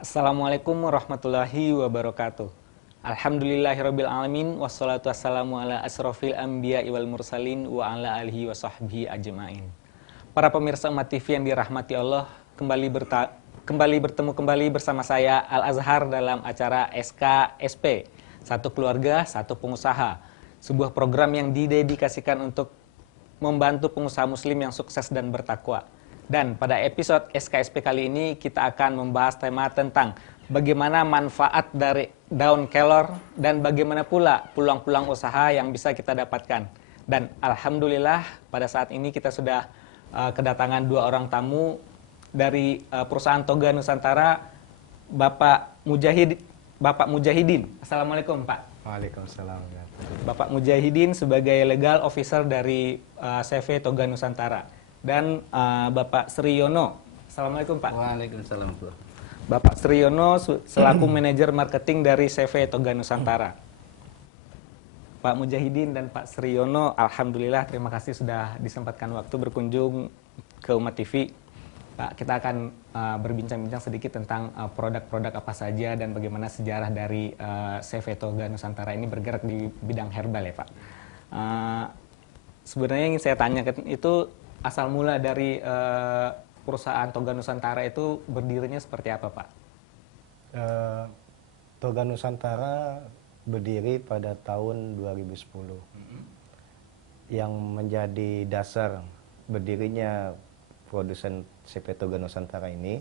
Assalamualaikum warahmatullahi wabarakatuh. Alhamdulillahirabbil alamin wassalatu wassalamu ala asrofil anbiya'i wal mursalin wa ala alihi wa sahbihi ajmain. Para pemirsa Umat TV yang dirahmati Allah, kembali bertemu bersama saya Al Azhar dalam acara SKSP, Satu Keluarga Satu Pengusaha, sebuah program yang didedikasikan untuk membantu pengusaha muslim yang sukses dan bertakwa. Dan pada episode SKSP kali ini kita akan membahas tema tentang bagaimana manfaat dari daun kelor dan bagaimana pula peluang-peluang usaha yang bisa kita dapatkan. Dan alhamdulillah pada saat ini kita sudah kedatangan dua orang tamu dari perusahaan Toga Nusantara, Bapak Mujahidin. Assalamualaikum Pak. Waalaikumsalam. Bapak Mujahidin sebagai legal officer dari CV Toga Nusantara. Dan Bapak Sriyono. Assalamualaikum Pak. Waalaikumsalam. Bapak Sriyono selaku manajer marketing dari CV Toga Nusantara. Pak Mujahidin dan Pak Sriyono, alhamdulillah terima kasih sudah disempatkan waktu berkunjung ke Umat TV. Pak, kita akan berbincang-bincang sedikit tentang produk-produk apa saja dan bagaimana sejarah dari CV Toga Nusantara ini bergerak di bidang herbal ya Pak. Sebenarnya yang saya tanyakan itu asal mula dari perusahaan Toga Nusantara itu berdirinya seperti apa, Pak? Toga Nusantara berdiri pada tahun 2010. Yang menjadi dasar berdirinya produsen CV Toga Nusantara ini,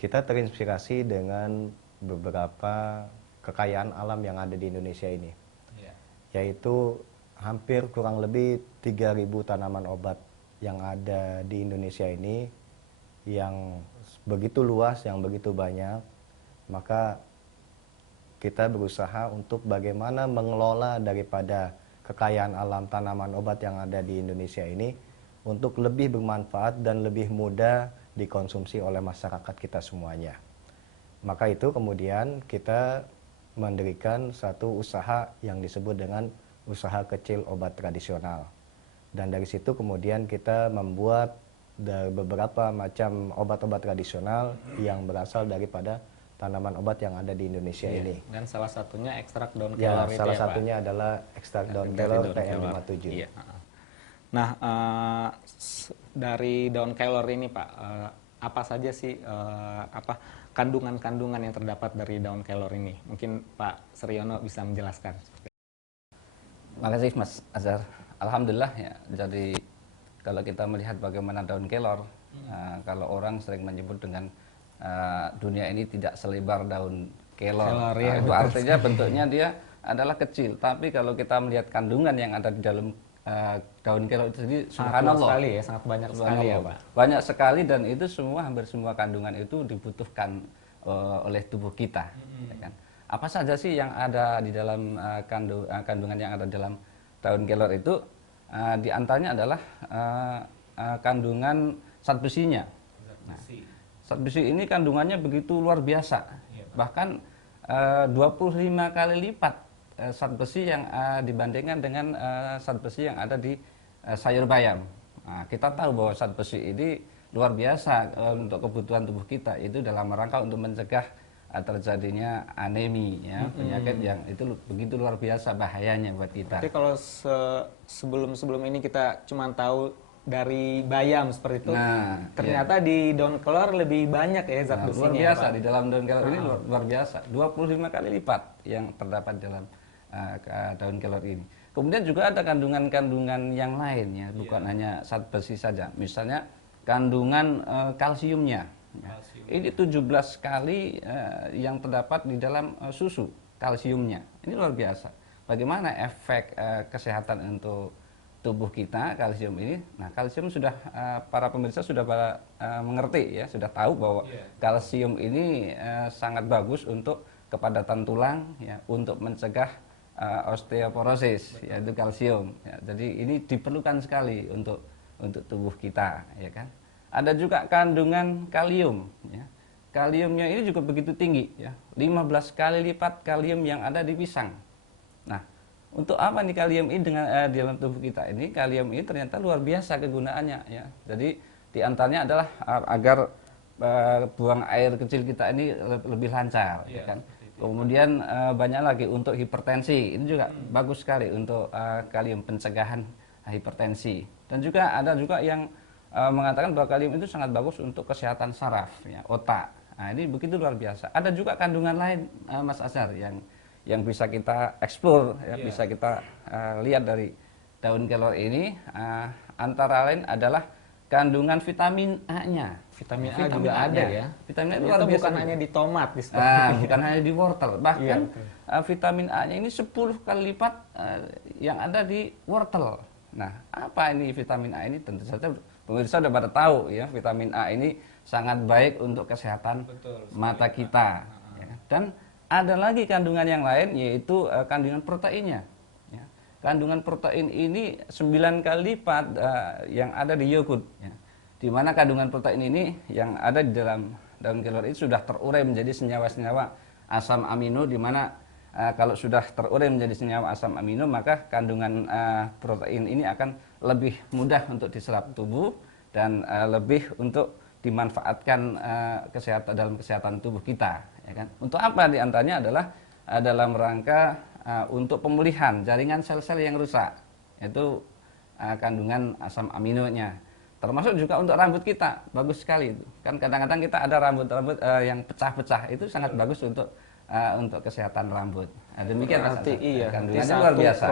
kita terinspirasi dengan beberapa kekayaan alam yang ada di Indonesia ini. Yaitu hampir kurang lebih 3.000 tanaman obat yang ada di Indonesia ini, yang begitu luas, yang begitu banyak. Maka kita berusaha untuk bagaimana mengelola daripada kekayaan alam tanaman obat yang ada di Indonesia ini untuk lebih bermanfaat dan lebih mudah dikonsumsi oleh masyarakat kita semuanya. Maka itu kemudian kita mendirikan satu usaha yang disebut dengan usaha kecil obat tradisional. Dan dari situ kemudian kita membuat beberapa macam obat-obat tradisional yang berasal daripada tanaman obat yang ada di Indonesia ini. Dan salah satunya ekstrak daun Ya, kelor itu salah ya, satunya Pak? adalah ekstrak daun kelor PM57. Iya. Nah, dari daun kelor ini Pak, apa saja sih kandungan-kandungan yang terdapat dari daun kelor ini? Mungkin Pak Sriyono bisa menjelaskan. Terima kasih Mas Azhar. Alhamdulillah ya. Jadi kalau kita melihat bagaimana daun kelor, kalau orang sering menyebut dengan dunia ini tidak selebar daun kelor. Ya, itu artinya bentuknya dia adalah kecil. Tapi kalau kita melihat kandungan yang ada di dalam daun kelor itu sendiri, subhanallah, sekali ya, sangat banyak sekali ya Pak. Banyak sekali, dan itu hampir semua kandungan itu dibutuhkan oleh tubuh kita. Ya kan? Apa saja sih yang ada di dalam kandungan yang ada dalam daun kelor itu? Di antaranya adalah kandungan zat besinya. Nah, zat besi ini kandungannya begitu luar biasa. Bahkan 25 kali lipat zat besi yang dibandingkan dengan zat besi yang ada di sayur bayam. Nah, kita tahu bahwa zat besi ini luar biasa untuk kebutuhan tubuh kita, itu dalam rangka untuk mencegah terjadinya anemi, ya, penyakit yang itu begitu luar biasa bahayanya buat kita. Tapi kalau sebelum ini kita cuma tahu dari bayam seperti itu, ternyata di daun kelor lebih banyak ya zat besinya. Luar biasa, di dalam daun kelor ini luar biasa, 25 kali lipat yang terdapat dalam daun kelor ini. Kemudian juga ada kandungan-kandungan yang lain, ya, bukan hanya zat besi saja. Misalnya kandungan kalsiumnya. Ini 17 kali yang terdapat di dalam susu kalsiumnya. Ini luar biasa. Bagaimana efek kesehatan untuk tubuh kita kalsium ini? Nah, kalsium sudah para pemirsa sudah mengerti, ya, sudah tahu bahwa kalsium ini sangat bagus untuk kepadatan tulang, ya, untuk mencegah osteoporosis, yaitu kalsium. Ya, jadi ini diperlukan sekali untuk untuk tubuh kita, ya kan. Ada juga kandungan kalium, ya. Kaliumnya ini juga begitu tinggi, ya, 15 kali lipat kalium yang ada di pisang. Nah, untuk apa nih kalium ini di dalam tubuh kita ini? Kalium ini ternyata luar biasa kegunaannya, ya. Jadi di antaranya adalah agar buang air kecil kita ini lebih lancar, ya kan. Kemudian banyak lagi untuk hipertensi, ini juga bagus sekali untuk kalium, pencegahan hipertensi. Dan juga ada juga yang mengatakan bahwa kalium itu sangat bagus untuk kesehatan saraf, ya, otak. Nah, ini begitu luar biasa. Ada juga kandungan lain, Mas Azhar, yang bisa kita eksplor, ya, bisa kita lihat dari daun kelor ini. Antara lain adalah kandungan vitamin A-nya. Vitamin A juga ada ya. Vitamin A itu Ternyata luar biasa bukan juga. hanya di tomat, di Bukan hanya di wortel, bahkan Iya, vitamin A-nya ini 10 kali lipat yang ada di wortel. Nah, apa ini vitamin A ini? Tentu saja pemirsa sudah pada tahu, ya, vitamin A ini sangat baik untuk kesehatan mata kita. Ya. Dan ada lagi kandungan yang lain, yaitu kandungan proteinnya. Ya. Kandungan protein ini 9 kali lipat yang ada di yogurt. Ya. Di mana kandungan protein ini yang ada di dalam daun kelor ini sudah terurai menjadi senyawa-senyawa asam amino, di mana kalau sudah terurai menjadi senyawa asam amino, maka kandungan protein ini akan lebih mudah untuk diserap tubuh dan lebih untuk dimanfaatkan dalam kesehatan tubuh kita, ya kan. Untuk apa? Di antaranya adalah dalam rangka untuk pemulihan jaringan sel-sel yang rusak, yaitu kandungan asam aminonya. Termasuk juga untuk rambut kita, bagus sekali itu. Kan kadang-kadang kita ada rambut-rambut yang pecah-pecah, itu sangat bagus untuk kesehatan rambut. Nah, demikian Mas Berarti Azhar. iya, Kandungannya luar biasa.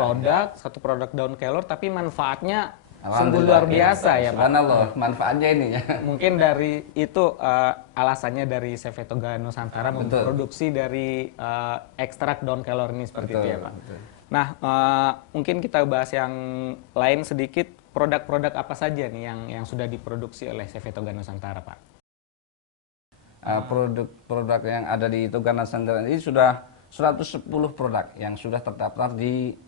satu produk daun kelor tapi manfaatnya sungguh luar biasa ya Pak. Subhanallah, manfaatnya ini ya. Mungkin dari itu alasannya dari Cefetoga Nusantara Betul. memproduksi dari ekstrak daun kelor ini seperti itu ya Pak. Betul. Nah, mungkin kita bahas yang lain sedikit, produk-produk apa saja nih yang sudah diproduksi oleh Cefetoga Nusantara Pak? Produk-produk yang ada di Toga Nusantara ini sudah 110 produk yang sudah terdaftar di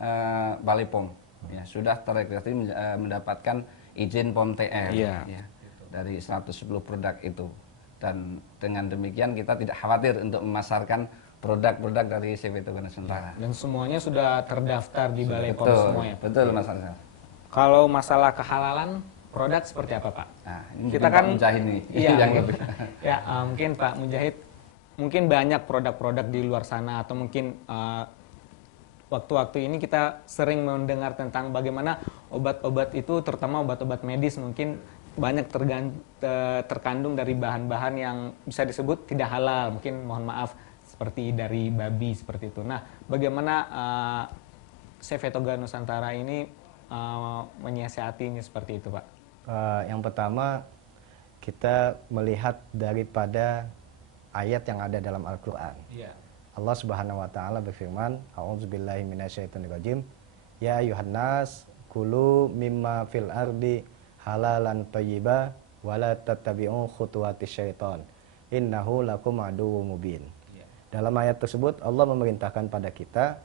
Balai POM. Ya, sudah terregistrasi mendapatkan izin POM TR. Iya. Ya, dari 110 produk itu. Dan dengan demikian kita tidak khawatir untuk memasarkan produk-produk dari Cefetoga Nusantara. Dan semuanya sudah terdaftar di Balai POM Betul, semua ya Pak? betul Mas Azhar. Kalau masalah kehalalan, produk seperti apa Pak? Nah, ini Kita mungkin kan Pak Mujahid nih iya, yang lebih. ya mungkin Pak Mujahid, mungkin banyak produk-produk di luar sana, atau mungkin waktu-waktu ini kita sering mendengar tentang bagaimana obat-obat itu, terutama obat-obat medis, mungkin banyak terkandung dari bahan-bahan yang bisa disebut tidak halal, mungkin mohon maaf seperti dari babi seperti itu. Nah, bagaimana Cefetoga Nusantara ini menyiasatinya seperti itu Pak? Yang pertama, kita melihat daripada ayat yang ada dalam Al-Quran. Iya. Allah Subhanahu wa taala berfirman, A'udzubillahi minasyaitonirrajim. Ya ayuhan nas, kulu mimma fil ardi halalan thayyiba wa la tattabi'u khutuwatis syaiton. Innahu lakum aduwwum mubin. Dalam ayat tersebut Allah memerintahkan pada kita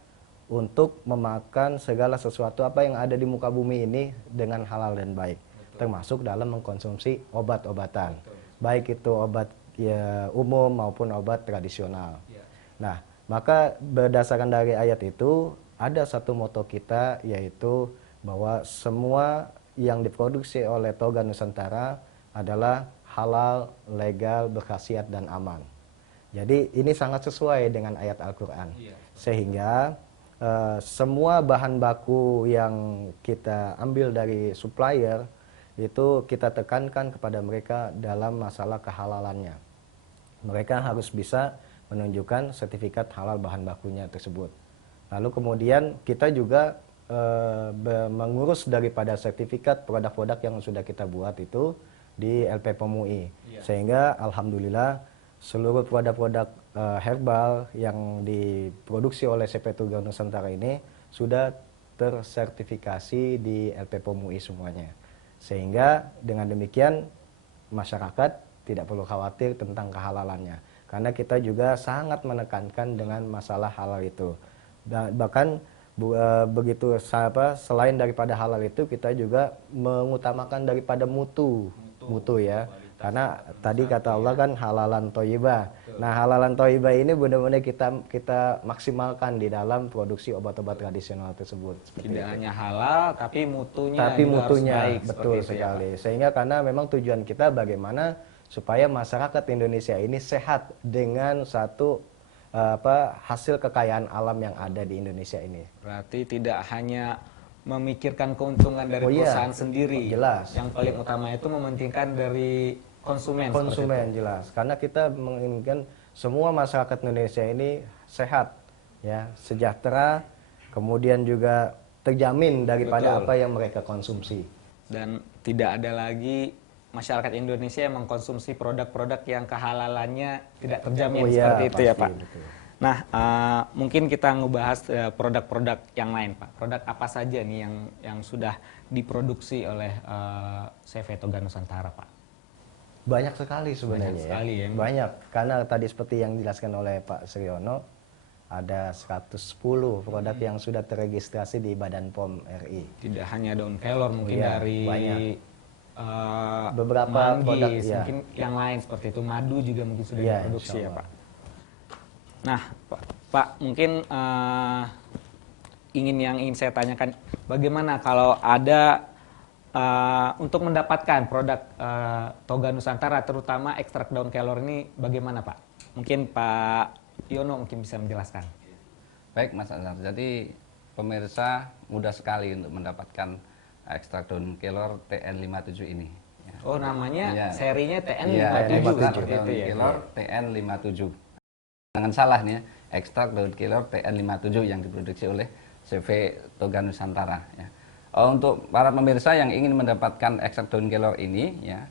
untuk memakan segala sesuatu apa yang ada di muka bumi ini dengan halal dan baik, termasuk dalam mengkonsumsi obat-obatan. Baik itu obat ya umum maupun obat tradisional. Nah, maka berdasarkan dari ayat itu ada satu moto kita, yaitu bahwa semua yang diproduksi oleh Toga Nusantara adalah halal, legal, berkhasiat dan aman. Jadi ini sangat sesuai dengan ayat Al-Quran. Sehingga semua bahan baku yang kita ambil dari supplier itu kita tekankan kepada mereka dalam masalah kehalalannya. Mereka harus bisa menunjukkan sertifikat halal bahan bakunya tersebut. Lalu kemudian kita juga mengurus daripada sertifikat produk-produk yang sudah kita buat itu di LPPOM UI. Sehingga alhamdulillah seluruh produk-produk herbal yang diproduksi oleh Cefetoga Nusantara ini sudah tersertifikasi di LPPOM UI semuanya. Sehingga dengan demikian masyarakat tidak perlu khawatir tentang kehalalannya. Karena kita juga sangat menekankan dengan masalah halal itu. Dan bahkan Begitu selain daripada halal itu kita juga mengutamakan daripada mutu ya. Karena tadi kata Allah kan halalan thayyibah. Nah, halalan thayyibah ini benar-benar kita maksimalkan di dalam produksi obat-obat tradisional tersebut. Tidak hanya halal, tapi mutunya Tapi juga mutunya harus baik, betul seperti itu ya, sekali. Sehingga karena memang tujuan kita bagaimana supaya masyarakat Indonesia ini sehat dengan satu hasil kekayaan alam yang ada di Indonesia ini. Berarti tidak hanya memikirkan keuntungan dari perusahaan sendiri. Jelas. Yang paling utama itu mementingkan dari konsumen. Konsumen jelas. Karena kita menginginkan semua masyarakat Indonesia ini sehat, ya, sejahtera, kemudian juga terjamin daripada apa yang mereka konsumsi. Dan tidak ada lagi masyarakat Indonesia yang mengkonsumsi produk-produk yang kehalalannya tidak terjamin seperti itu ya Pak. Betul. Nah, mungkin kita ngebahas produk-produk yang lain Pak. Produk apa saja nih yang sudah diproduksi oleh CV Toga Nusantara Pak? Banyak sekali sebenarnya. Banyak sekali ya. Banyak, karena tadi seperti yang dijelaskan oleh Pak Sriono, ada 110 produk yang sudah terregistrasi di Badan POM RI. Tidak hanya daun kelor, mungkin Iya, dari banyak. Beberapa manggis, produk, ya. mungkin yang lain seperti itu, madu juga mungkin sudah Iya, diproduksi ya insyaallah. Pak. Nah, Pak mungkin yang ingin saya tanyakan, bagaimana kalau ada untuk mendapatkan produk Toga Nusantara, terutama ekstrak daun kelor ini, bagaimana Pak? Mungkin Pak Yono mungkin bisa menjelaskan. Baik Mas Azhar, jadi pemirsa mudah sekali untuk mendapatkan ekstrak daun kelor TN57 ini. Ya. Oh, namanya Iya. serinya TN57 ekstrak seperti daun itu ya. kelor TN57. Jangan salah nih ya, ekstrak daun kelor TN57 yang diproduksi oleh CV Toga Nusantara ya. Untuk para pemirsa yang ingin mendapatkan ekstrak daun kelor ini ya,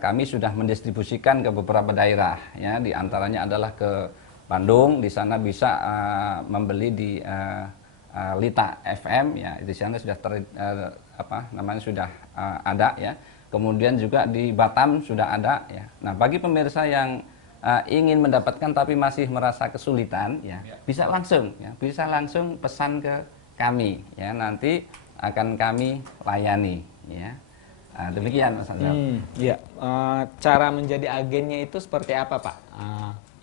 kami sudah mendistribusikan ke beberapa daerah ya, di antaranya adalah ke Bandung, di sana bisa membeli di Lita FM ya, di sana sudah sudah ada ya. Kemudian juga di Batam sudah ada ya. Nah, bagi pemirsa yang ingin mendapatkan tapi masih merasa kesulitan ya, bisa langsung pesan ke kami ya, nanti akan kami layani ya. Demikian Mas Azhar. Ya, cara menjadi agennya itu seperti apa Pak?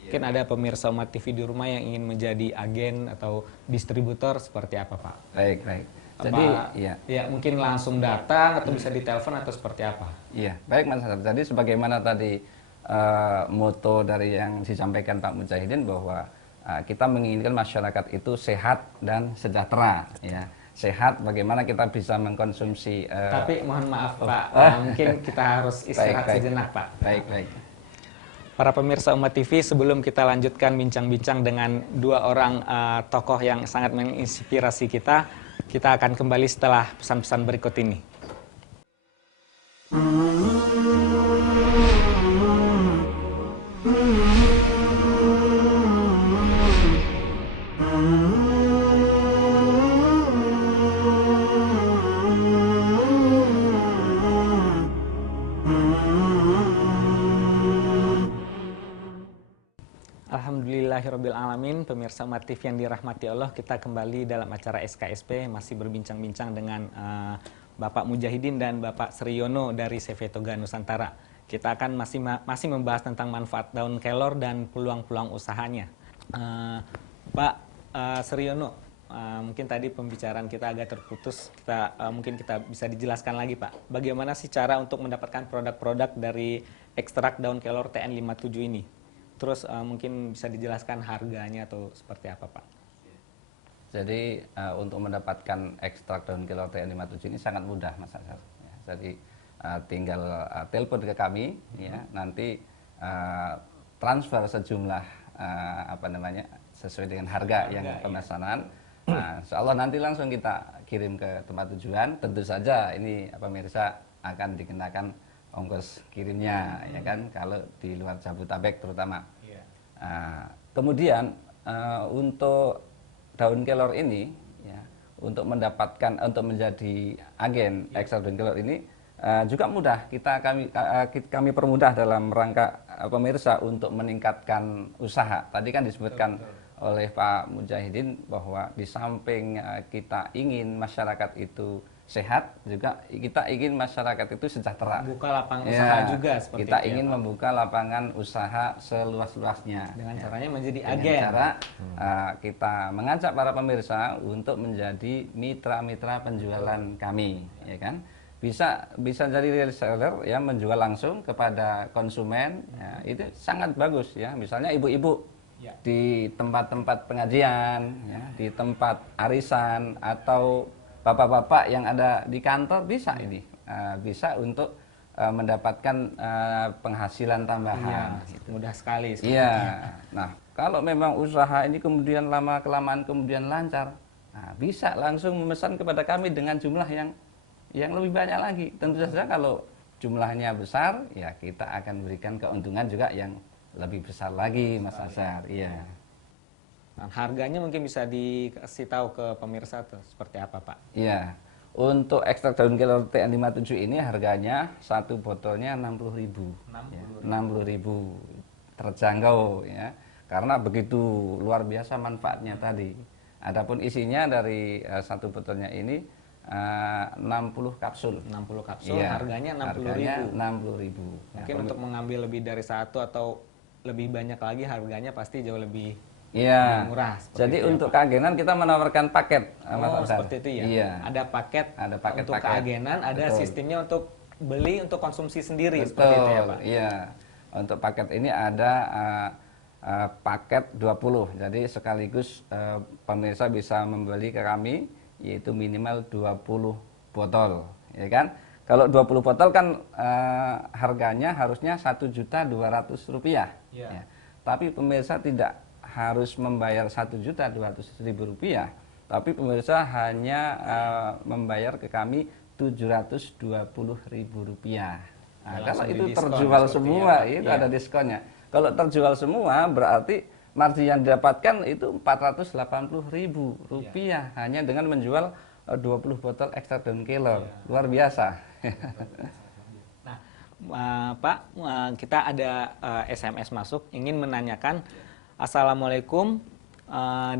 Mungkin ada pemirsa Umat TV di rumah yang ingin menjadi agen atau distributor, seperti apa Pak? Baik. Jadi ya mungkin langsung datang atau bisa ditelepon atau seperti apa? Iya, baik Mas Azhar. Jadi sebagaimana tadi moto dari yang disampaikan Pak Mujahidin bahwa kita menginginkan masyarakat itu sehat dan sejahtera ya. Sehat, bagaimana kita bisa mengkonsumsi tapi mohon maaf Pak, mungkin kita harus istirahat sejenak Pak. Baik. Para pemirsa Umat TV, sebelum kita lanjutkan bincang-bincang dengan dua orang tokoh yang sangat menginspirasi kita akan kembali setelah pesan-pesan berikut ini. Alhamdulillahirrabbilalamin, pemirsa Umat TV yang dirahmati Allah, kita kembali dalam acara SKSP, masih berbincang-bincang dengan Bapak Mujahidin dan Bapak Sriono dari CV Toga Nusantara. Kita akan masih membahas tentang manfaat daun kelor dan peluang-peluang usahanya. Pak Sriono, mungkin tadi pembicaraan kita agak terputus, mungkin kita bisa dijelaskan lagi Pak, bagaimana sih cara untuk mendapatkan produk-produk dari ekstrak daun kelor TN57 ini? Terus mungkin bisa dijelaskan harganya atau seperti apa Pak? Jadi untuk mendapatkan ekstrak daun kelor TN57 ini sangat mudah Mas Azhar ya. Jadi tinggal telepon ke kami ya, nanti transfer sejumlah sesuai dengan harga yang pemesanan. Nah, insyaallah nanti langsung kita kirim ke tempat tujuan. Tentu saja ini pemirsa akan dikenakan ongkos kirimnya ya kan, kalau di luar Jabodetabek terutama. Kemudian untuk daun kelor ini ya, untuk menjadi agen ekstrak daun kelor ini juga mudah. Kami permudah dalam rangka pemirsa untuk meningkatkan usaha. Tadi kan disebutkan oleh Pak Mujahidin bahwa di samping kita ingin masyarakat itu sehat, juga kita ingin masyarakat itu sejahtera. Buka lapangan usaha juga seperti kita itu ya, ingin Pak? membuka lapangan usaha seluas-luasnya. Dengan caranya menjadi Dengan agen. cara kita mengajak para pemirsa untuk menjadi mitra-mitra penjualan kami, ya kan? Bisa jadi reseller ya, menjual langsung kepada konsumen. Ya, itu sangat bagus ya. Misalnya ibu-ibu Ya. di tempat-tempat pengajian, ya, di tempat arisan, atau bapak-bapak yang ada di kantor bisa ini bisa untuk mendapatkan penghasilan tambahan. Iya, mudah sekali. Iya. Nah, kalau memang usaha ini kemudian lama kelamaan kemudian lancar, nah, bisa langsung memesan kepada kami dengan jumlah yang lebih banyak lagi. Tentu saja kalau jumlahnya besar, ya kita akan berikan keuntungan juga yang lebih besar lagi, Mas Azhar. Iya. Nah, harganya mungkin bisa dikasih tahu ke pemirsa tuh seperti apa, Pak? Iya. Untuk ekstrak daun kelor TN57 ini harganya satu botolnya 60.000. 60.000. Terjangkau ya. Karena begitu luar biasa manfaatnya tadi. Adapun isinya dari satu botolnya ini 60 kapsul. 60 kapsul, Iya, harganya 60.000. harganya 60.000. Mungkin untuk mengambil lebih dari satu atau lebih banyak lagi, harganya pasti jauh lebih Iya. murah. Seperti Jadi itu ya, untuk Pak? keagenan kita menawarkan paket, Mas Oh, Azhar. seperti itu ya. Iya. Ada paket, Ada paket untuk keagenan, ada Betul. sistemnya untuk beli untuk konsumsi sendiri. Betul, Seperti itu ya, Pak? iya. Untuk paket ini ada paket 20. Jadi sekaligus pemirsa bisa membeli ke kami, yaitu minimal 20 botol, ya kan? Kalau 20 botol kan harganya harusnya Rp1.200.000. Iya. Ya. Tapi pemirsa tidak harus membayar Rp1.200.000, tapi pemirsa hanya membayar ke kami Rp720.000. Nah, Ya, kalau langsung itu didiskon terjual seperti semua, ya, Pak? itu Iya. ada diskonnya. Kalau terjual semua berarti margin yang didapatkan itu Rp480.000 hanya dengan menjual 20 botol ekstrak daun kelor. Luar biasa. Nah, Pak, kita ada SMS masuk ingin menanyakan, Assalamualaikum,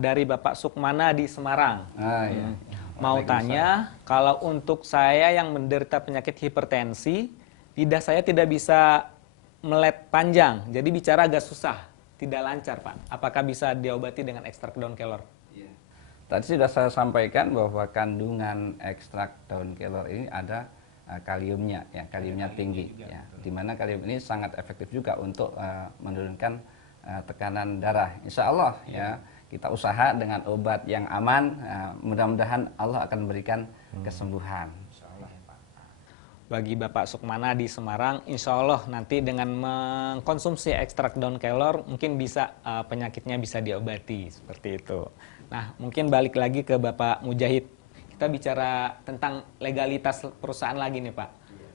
dari Bapak Sukmana di Semarang. Iya. Mau tanya, kalau untuk saya yang menderita penyakit hipertensi, lidah saya tidak bisa melet panjang, jadi bicara agak susah, tidak lancar, Pak. Apakah bisa diobati dengan ekstrak daun kelor? Tadi sudah saya sampaikan bahwa kandungan ekstrak daun kelor ini ada kaliumnya, ya, kaliumnya tinggi, ya. Di mana kalium ini sangat efektif juga untuk menurunkan tekanan darah. Insya Allah, ya, kita usaha dengan obat yang aman, mudah-mudahan Allah akan memberikan kesembuhan. Bagi Bapak Sukmana di Semarang, insya Allah nanti dengan mengkonsumsi ekstrak daun kelor mungkin bisa penyakitnya bisa diobati seperti itu. Nah, mungkin balik lagi ke Bapak Mujahid, kita bicara tentang legalitas perusahaan lagi nih, Pak.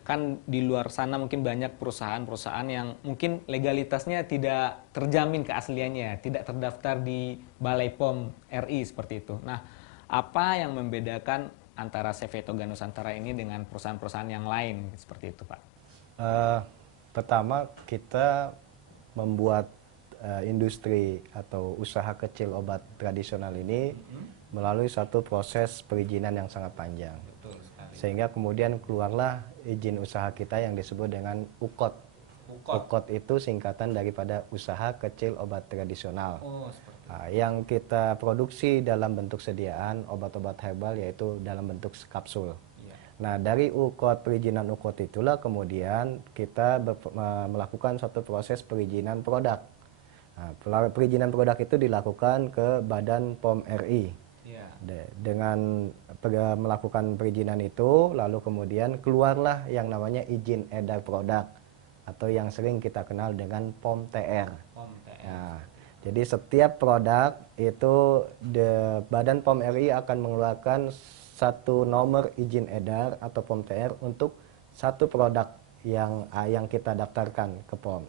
Kan di luar sana mungkin banyak perusahaan-perusahaan yang mungkin legalitasnya tidak terjamin keasliannya, tidak terdaftar di Balai POM RI seperti itu. Nah, apa yang membedakan antara CV Toga Nusantara ini dengan perusahaan-perusahaan yang lain seperti itu, Pak? Pertama, kita membuat industri atau usaha kecil obat tradisional ini melalui satu proses perizinan yang sangat panjang. Sehingga kemudian keluarlah izin usaha kita yang disebut dengan UKOT. UKOT itu singkatan daripada usaha kecil obat tradisional. Nah, yang kita produksi dalam bentuk sediaan obat-obat herbal yaitu dalam bentuk kapsul. Nah, dari perizinan UKOT itulah kemudian kita melakukan suatu proses perizinan produk. Nah, perizinan produk itu dilakukan ke Badan POM RI. Dengan melakukan perizinan itu, lalu kemudian keluarlah yang namanya izin edar produk atau yang sering kita kenal dengan POM TR. Nah, jadi setiap produk itu Badan POM RI akan mengeluarkan satu nomor izin edar atau POM TR untuk satu produk yang kita daftarkan ke POM.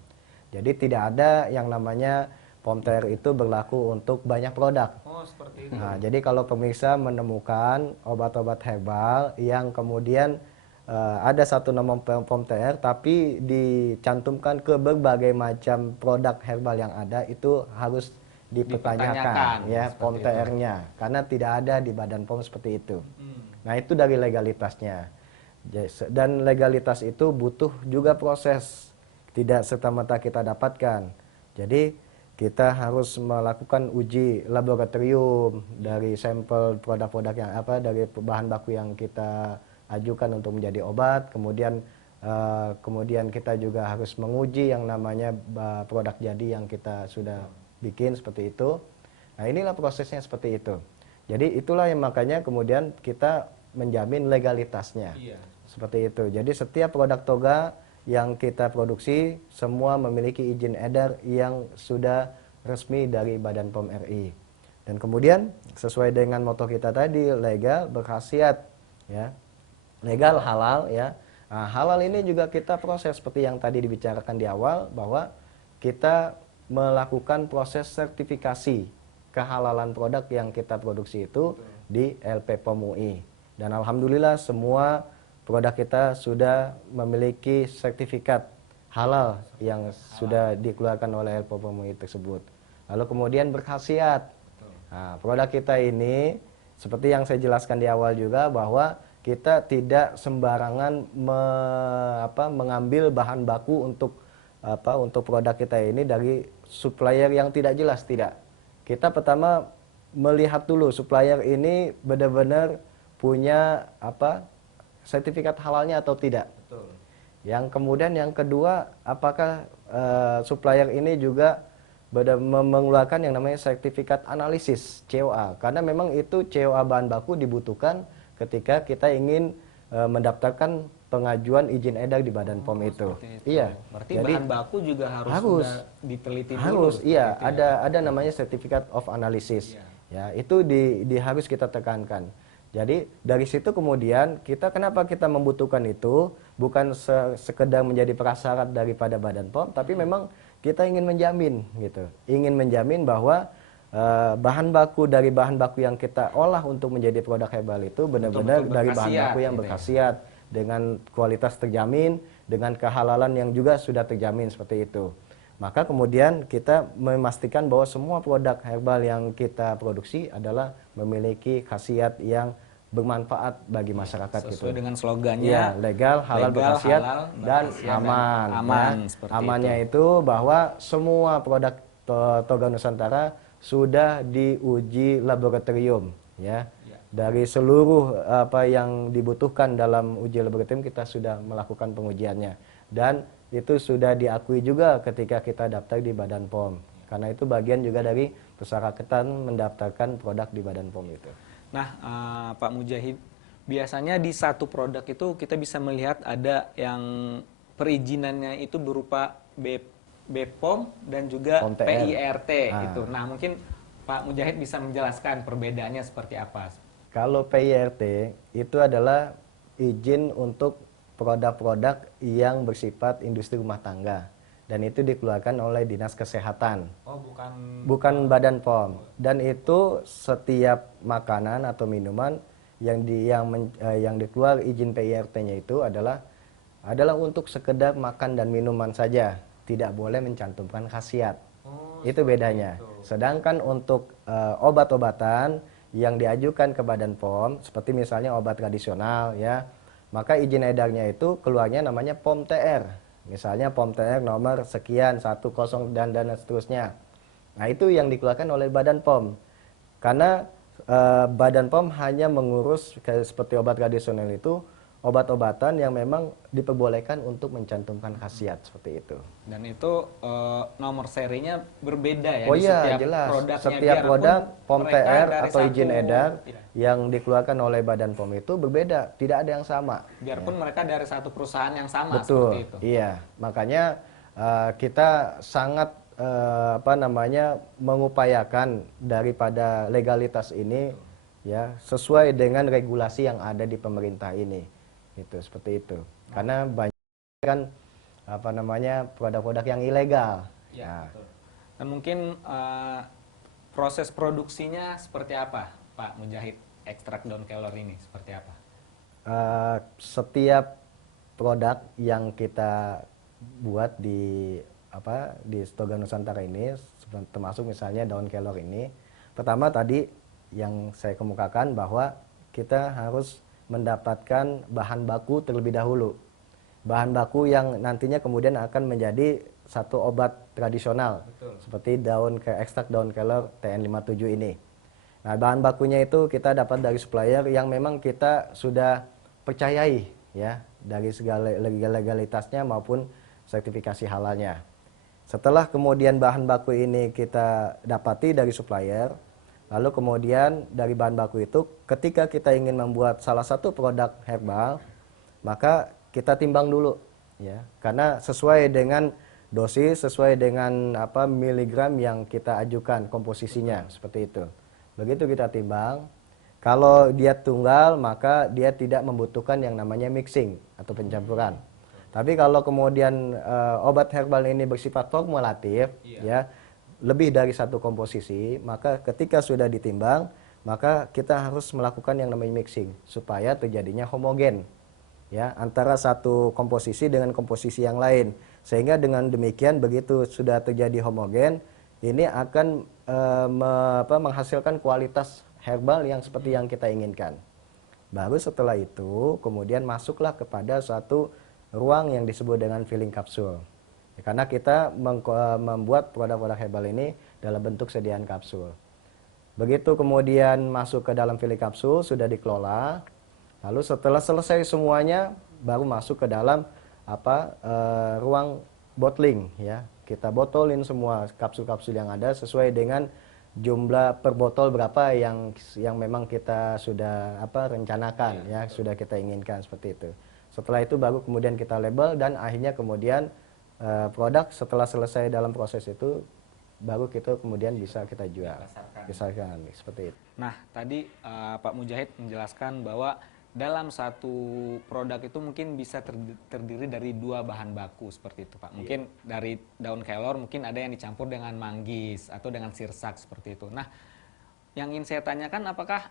Jadi tidak ada yang namanya POM TR itu berlaku untuk banyak produk. Seperti itu. Nah, jadi kalau pemirsa menemukan obat-obat herbal yang kemudian ada satu nomor POM TR tapi dicantumkan ke berbagai macam produk herbal yang ada, itu harus dipertanyakan ya seperti POM itu. TR-nya karena tidak ada di Badan POM seperti itu. Nah, itu dari legalitasnya. Dan legalitas itu butuh juga proses, tidak serta-merta kita dapatkan. Jadi kita harus melakukan uji laboratorium dari sampel produk-produk yang dari bahan baku yang kita ajukan untuk menjadi obat, kemudian kita juga harus menguji yang namanya produk jadi yang kita sudah bikin seperti itu. Nah, inilah prosesnya seperti itu. Jadi itulah yang makanya kemudian kita menjamin legalitasnya. Seperti itu. Jadi setiap produk toga yang kita produksi semua memiliki izin edar yang sudah resmi dari Badan POM RI. Dan kemudian sesuai dengan moto kita tadi, legal, berkhasiat, ya. Legal, halal, ya. Nah, halal ini juga kita proses seperti yang tadi dibicarakan di awal bahwa kita melakukan proses sertifikasi kehalalan produk yang kita produksi itu di LP POM UI. Dan alhamdulillah semua produk kita sudah memiliki sertifikat halal yang sudah dikeluarkan oleh LP POM UI tersebut. Lalu kemudian berkhasiat. Nah, produk kita ini seperti yang saya jelaskan di awal juga bahwa kita tidak sembarangan mengambil bahan baku untuk produk kita ini dari supplier yang tidak jelas, tidak. Kita pertama melihat dulu supplier ini benar-benar punya sertifikat halalnya atau tidak. Betul. Yang kemudian yang kedua, apakah supplier ini juga mengeluarkan yang namanya sertifikat analisis COA, karena memang itu COA bahan baku dibutuhkan ketika kita ingin mendaftarkan pengajuan izin edar di Badan POM itu. Iya. Berarti jadi bahan baku juga harus sudah diteliti dulu. Harus, iya. Itu ya. Ada namanya certificate of analysis. Iya. Ya, itu harus kita tekankan. Jadi dari situ kemudian kenapa kita membutuhkan itu bukan sekedar menjadi prasyarat daripada Badan POM, tapi memang kita ingin menjamin gitu. Ingin menjamin bahwa bahan baku yang kita olah untuk menjadi produk herbal itu benar-benar dari bahan baku yang berkhasiat dengan kualitas terjamin, dengan kehalalan yang juga sudah terjamin seperti itu. Maka kemudian kita memastikan bahwa semua produk herbal yang kita produksi adalah memiliki khasiat yang bermanfaat bagi masyarakat. Sesuai gitu. dengan slogannya. Ya, legal, halal, berkhasiat, dan aman. Aman, Ya. seperti Amannya itu bahwa semua produk Toga Nusantara sudah diuji laboratorium, ya. Dari seluruh yang dibutuhkan dalam uji laboratorium kita sudah melakukan pengujiannya, dan itu sudah diakui juga ketika kita daftar di Badan POM, karena itu bagian juga dari persyaratan mendaftarkan produk di Badan POM itu. Nah, Pak Mujahid, biasanya di satu produk itu kita bisa melihat ada yang perizinannya itu berupa BPOM dan juga POM TR. PIRT itu. Nah, mungkin Pak Mujahid bisa menjelaskan perbedaannya seperti apa. Kalau PIRT itu adalah izin untuk produk-produk yang bersifat industri rumah tangga, dan itu dikeluarkan oleh Dinas Kesehatan. Oh, bukan Badan POM. Dan itu setiap makanan atau minuman yang dikeluar izin PIRT-nya itu adalah untuk sekedar makan dan minuman saja, tidak boleh mencantumkan khasiat. Itu bedanya. Sedangkan untuk obat-obatan yang diajukan ke Badan POM, seperti misalnya obat tradisional, ya, maka izin edarnya itu keluarnya namanya POM TR. Misalnya POM TR nomor sekian, 10 dan seterusnya. Nah, itu yang dikeluarkan oleh Badan POM. Karena Badan POM hanya mengurus seperti obat tradisional itu, obat-obatan yang memang diperbolehkan untuk mencantumkan khasiat seperti itu. Dan itu nomor serinya berbeda ya. Oh di iya, setiap jelas. produknya, Setiap produk POM mereka TR dari atau izin satu- edar iya. yang dikeluarkan oleh Badan POM itu berbeda, tidak ada yang sama. Biarpun mereka dari satu perusahaan yang sama. Betul, seperti itu. iya. Makanya kita sangat mengupayakan daripada legalitas ini, ya, sesuai dengan regulasi yang ada di pemerintah ini, gitu, seperti itu. Karena banyak kan produk-produk yang ilegal. Ya, betul. Dan mungkin proses produksinya seperti apa, Pak Mujahid? Ekstrak daun kelor ini seperti apa? Setiap produk yang kita buat di di Stoga Nusantara ini, termasuk misalnya daun kelor ini. Pertama tadi yang saya kemukakan bahwa kita harus mendapatkan bahan baku terlebih dahulu. Bahan baku yang nantinya kemudian akan menjadi satu obat tradisional. Betul. Seperti ekstrak daun kelor TN57 ini. Nah, bahan bakunya itu kita dapat dari supplier yang memang kita sudah percayai ya, dari segala legalitasnya maupun sertifikasi halalnya. Setelah kemudian bahan baku ini kita dapati dari supplier, lalu kemudian dari bahan baku itu ketika kita ingin membuat salah satu produk herbal, maka kita timbang dulu ya. Karena sesuai dengan dosis, sesuai dengan miligram yang kita ajukan komposisinya seperti itu. Begitu kita timbang, kalau dia tunggal maka dia tidak membutuhkan yang namanya mixing atau pencampuran. Tapi kalau kemudian obat herbal ini bersifat formulatif, ya lebih dari satu komposisi, maka ketika sudah ditimbang, maka kita harus melakukan yang namanya mixing supaya terjadinya homogen, ya antara satu komposisi dengan komposisi yang lain. Sehingga dengan demikian begitu sudah terjadi homogen, ini akan menghasilkan kualitas herbal yang seperti yang kita inginkan. Baru setelah itu kemudian masuklah kepada suatu ruang yang disebut dengan filling kapsul. Ya, karena kita membuat produk-produk herbal ini dalam bentuk sediaan kapsul. Begitu kemudian masuk ke dalam filling kapsul sudah dikelola. Lalu setelah selesai semuanya baru masuk ke dalam ruang bottling ya. Kita botolin semua kapsul-kapsul yang ada sesuai dengan jumlah per botol berapa yang memang kita sudah rencanakan ya, sudah kita inginkan seperti itu. Setelah itu baru kemudian kita label dan akhirnya kemudian produk setelah selesai dalam proses itu baru kita kemudian bisa kita jual. Misalkan seperti itu. Nah, tadi Pak Mujahid menjelaskan bahwa dalam satu produk itu mungkin bisa terdiri dari 2 bahan baku seperti itu, Pak. Mungkin dari daun kelor mungkin ada yang dicampur dengan manggis atau dengan sirsak seperti itu. Nah, yang ingin saya tanyakan apakah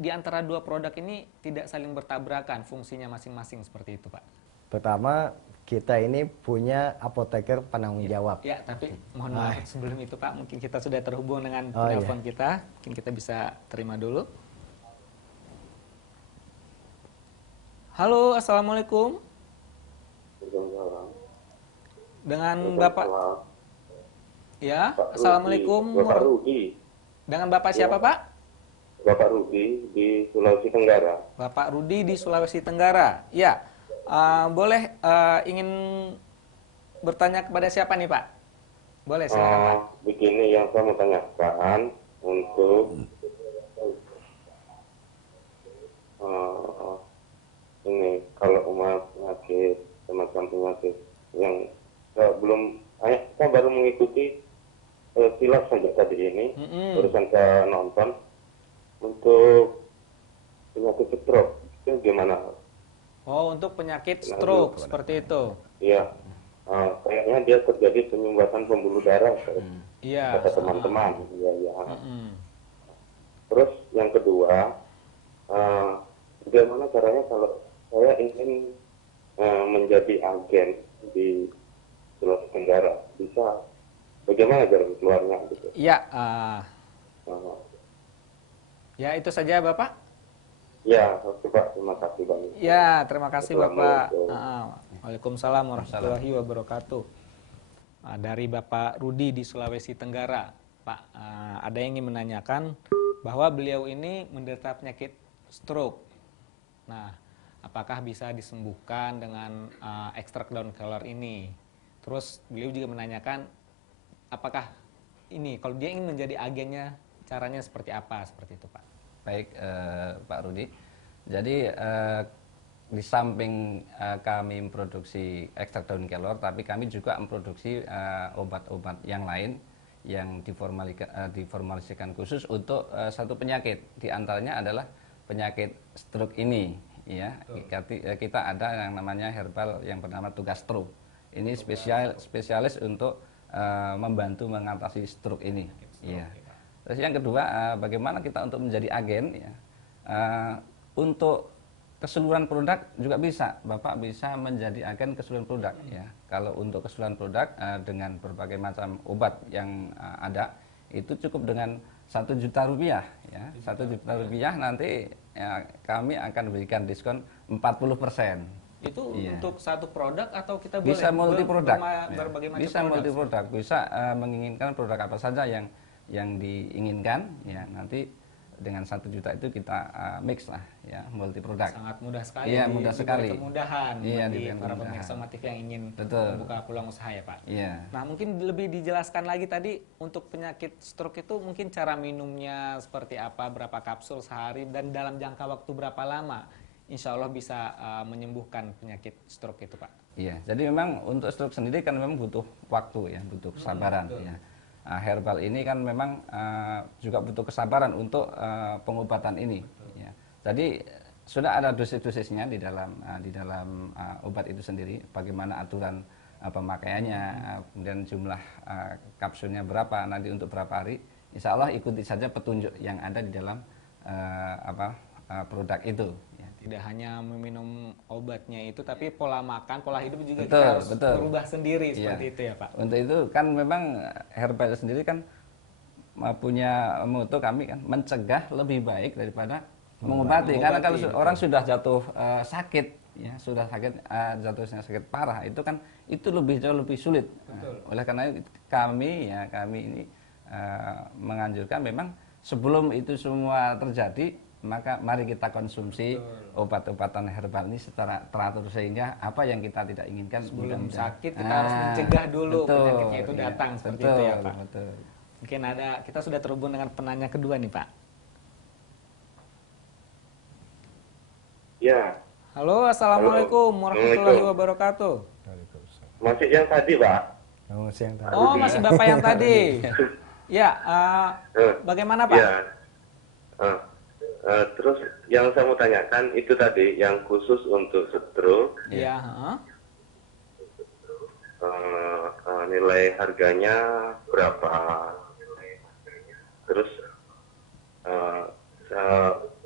di antara 2 produk ini tidak saling bertabrakan fungsinya masing-masing seperti itu, Pak? Pertama, kita ini punya apoteker penanggung jawab. Ya, tapi mohon maaf sebelum itu, Pak, mungkin kita sudah terhubung dengan telepon kita. Mungkin kita bisa terima dulu. Halo, Assalamualaikum. Dengan Bapak? Ya, Assalamualaikum. Bapak Rudi. Dengan Bapak siapa, Pak? Bapak Rudi di Sulawesi Tenggara. Bapak Rudi di Sulawesi Tenggara. Ya, boleh ingin bertanya kepada siapa nih, Pak? Boleh, silakan, Pak. Begini yang saya mau tanyakan untuk ini kalau umat penyakit semacam penyakit yang saya baru mengikuti silas saja tadi ini, barusan saya nonton untuk penyakit stroke itu gimana? Oh, untuk penyakit stroke seperti itu. Iya, kayaknya dia terjadi penyumbatan pembuluh darah kata teman-teman. Iya. Terus yang kedua, bagaimana caranya kalau saya ingin menjadi agen di Sulawesi Tenggara, bisa bagaimana jalan keluarnya gitu? Iya. Ya, itu saja Bapak. Ya, Pak, terima kasih banyak. Ya, terima kasih Bapak. Waalaikumsalam warahmatullahi wabarakatuh. Dari Bapak Rudi di Sulawesi Tenggara, Pak, ada yang ingin menanyakan bahwa beliau ini menderita penyakit stroke. Nah, apakah bisa disembuhkan dengan ekstrak daun kelor ini? Terus beliau juga menanyakan apakah ini kalau dia ingin menjadi agennya caranya seperti apa? Seperti itu, Pak. Baik, Pak Rudi. Jadi di samping kami memproduksi ekstrak daun kelor, tapi kami juga memproduksi obat-obat yang lain yang diformulasikan khusus untuk satu penyakit. Di antaranya adalah penyakit stroke ini. Ya, kita ada yang namanya herbal yang bernama Tugas Stroke. Ini spesialis untuk membantu mengatasi stroke ini. Iya. Terus yang kedua, bagaimana kita untuk menjadi agen? Ya. Untuk keseluruhan produk juga bisa, Bapak bisa menjadi agen keseluruhan produk ya. Kalau untuk keseluruhan produk dengan berbagai macam obat yang ada, itu cukup dengan 1 juta rupiah ya. 1 juta rupiah nanti ya, kami akan berikan diskon 40%. Itu Iya. untuk satu produk atau kita Bisa boleh multi produk, berbagai macam bisa produk? multi produk, bisa menginginkan produk apa saja yang diinginkan ya. Nanti dengan 1 juta itu kita mix lah ya, multi produk. Sangat mudah sekali. Iya, mudah diberi sekali. kemudahan Iya, bagi diberi para kemudahan. pemirsa Motif yang ingin Betul. membuka peluang usaha ya Pak. Iya. Nah mungkin lebih dijelaskan lagi tadi untuk penyakit stroke itu mungkin cara minumnya seperti apa, berapa kapsul sehari dan dalam jangka waktu berapa lama insya Allah bisa menyembuhkan penyakit stroke itu Pak. Iya, jadi memang untuk stroke sendiri kan memang butuh waktu ya, butuh kesabaran ya. Herbal ini kan memang juga butuh kesabaran untuk pengobatan ini. Ya. Jadi sudah ada dosis-dosisnya di dalam obat itu sendiri. Bagaimana aturan pemakaiannya, kemudian jumlah kapsulnya berapa, nanti untuk berapa hari. Insya Allah ikuti saja petunjuk yang ada di dalam produk itu. Ya. Tidak hanya meminum obatnya itu, tapi pola makan, pola hidup juga Betul, kita harus betul. berubah sendiri Iya. seperti itu ya Pak. Untuk itu kan memang herbal sendiri kan punya moto kami kan mencegah lebih baik daripada mengobati. Karena kalau orang sudah jatuh sakit ya, sudah sakit jatuhnya sakit parah itu kan itu jauh lebih sulit. Oleh karena itu kami ini menganjurkan memang sebelum itu semua terjadi, maka mari kita konsumsi obat-obatan herbal ini secara teratur sehingga apa yang kita tidak inginkan Sebelum mudah-mudahan. sakit kita harus mencegah dulu betul, penyakitnya itu iya. datang seperti Betul, itu ya Pak. betul. Mungkin kita sudah terhubung dengan penanya kedua nih Pak. Ya, Halo, assalamualaikum warahmatullahi wabarakatuh. masih yang tadi, Pak. Oh, siang tadi. Oh, masih Bapak yang tadi. Ya, bagaimana Pak? Ya. Terus yang saya mau tanyakan itu tadi yang khusus untuk stroke, Iya. nilai harganya berapa? Terus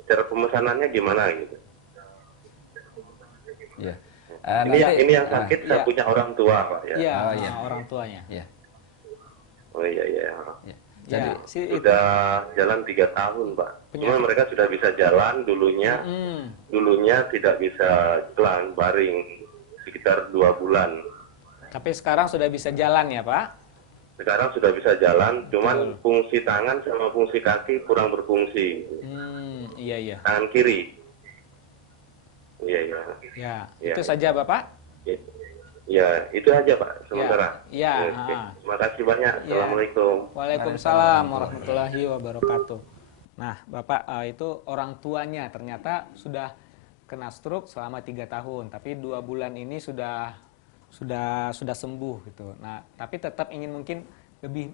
cara pemesanannya gimana gitu? Ya. Ini yang sakit saya iya. punya orang tua, Pak ya. Iya, Oh, iya. orang tuanya. Ya. Oh iya iya. Ya. Jadi itu. Sudah jalan 3 tahun, Pak. Cuma mereka sudah bisa jalan dulunya. Dulunya tidak bisa jalan, baring sekitar 2 bulan. Tapi sekarang sudah bisa jalan ya Pak? Sekarang sudah bisa jalan, cuman fungsi tangan sama fungsi kaki kurang berfungsi. Iya iya. Tangan kiri. Iya iya. Ya, Iya. itu saja Bapak. Ya, itu aja Pak sementara. Ya, Oke. Terima kasih banyak. Ya. Assalamualaikum. Waalaikumsalam warahmatullahi wabarakatuh. Nah, Bapak itu orang tuanya ternyata sudah kena stroke selama 3 tahun, tapi 2 bulan ini sudah sembuh gitu. Nah, tapi tetap ingin mungkin lebih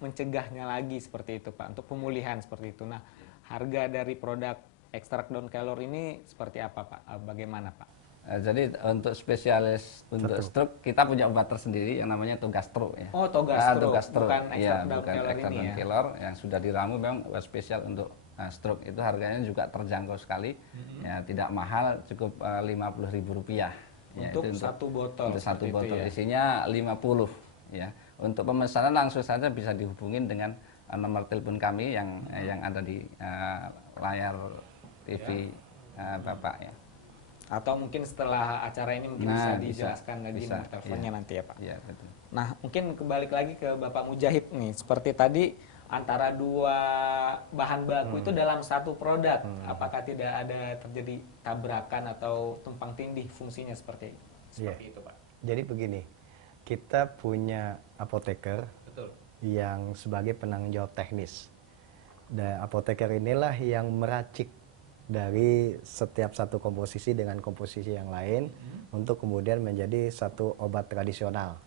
mencegahnya lagi seperti itu Pak, untuk pemulihan seperti itu. Nah, harga dari produk ekstrak daun kelor ini seperti apa Pak? Bagaimana Pak? Jadi untuk spesialis untuk stroke kita punya obat tersendiri yang namanya Togastro ya. Oh, Togastro, Togastro. bukan Iya, ekstrak daun bukan kelor ekstrak ini daun ya. kelor yang sudah diramu memang obat spesial untuk stroke. Itu harganya juga terjangkau sekali. Ya, tidak mahal, cukup Rp50.000 ya. Untuk itu satu botol. Untuk satu seperti itu botol ya. isinya 50 ya. Untuk pemesanan langsung saja bisa dihubungin dengan nomor telepon kami yang ada di layar TV Bapak ya. Atau mungkin setelah acara ini mungkin Nah, bisa dijelaskan lagi bisa, nomor teleponnya iya. nanti ya Pak. Iya, betul. Nah, mungkin kembali lagi ke Bapak Mujahid nih. Seperti tadi antara 2 bahan baku itu dalam satu produk, apakah tidak ada terjadi tabrakan atau tumpang tindih fungsinya seperti itu Pak? Jadi begini, kita punya apoteker Betul. yang sebagai penanggung jawab teknis. Dan apoteker inilah yang meracik dari setiap satu komposisi dengan komposisi yang lain untuk kemudian menjadi satu obat tradisional.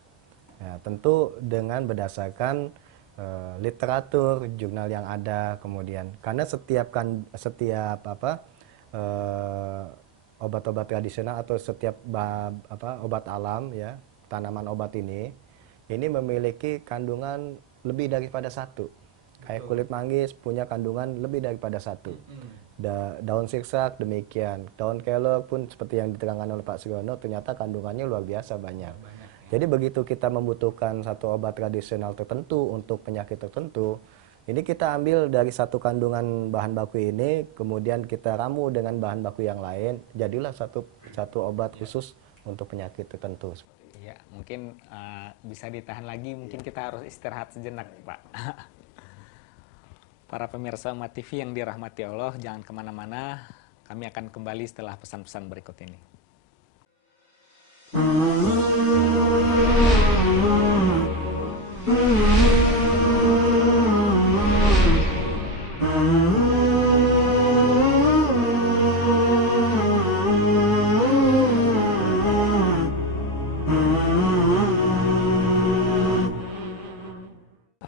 Ya, tentu dengan berdasarkan literatur, jurnal yang ada, kemudian karena setiap obat-obat tradisional atau setiap obat alam ya, tanaman obat ini memiliki kandungan lebih daripada 1. Kayak kulit manggis punya kandungan lebih daripada 1. Daun sirsak demikian, daun kelor pun seperti yang diterangkan oleh Pak Suryono, ternyata kandungannya luar biasa banyak. Jadi begitu kita membutuhkan satu obat tradisional tertentu untuk penyakit tertentu, ini kita ambil dari satu kandungan bahan baku ini, kemudian kita ramu dengan bahan baku yang lain, jadilah satu obat khusus untuk penyakit tertentu. Ya, mungkin bisa ditahan lagi, mungkin kita harus istirahat sejenak, Pak. Para pemirsa Umat TV yang dirahmati Allah, jangan kemana-mana, kami akan kembali setelah pesan-pesan berikut ini.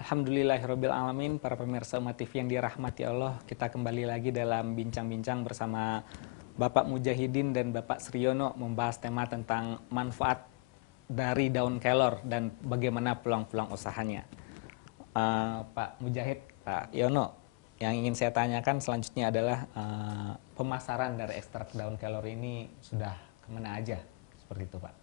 Alhamdulillahirrabbilalamin, para pemirsa Umat TV yang dirahmati Allah, kita kembali lagi dalam bincang-bincang bersama Bapak Mujahidin dan Bapak Suryono membahas tema tentang manfaat dari daun kelor dan bagaimana peluang-peluang usahanya. Pak Mujahid, Pak Yono, yang ingin saya tanyakan selanjutnya adalah pemasaran dari ekstrak daun kelor ini sudah kemana aja, seperti itu Pak?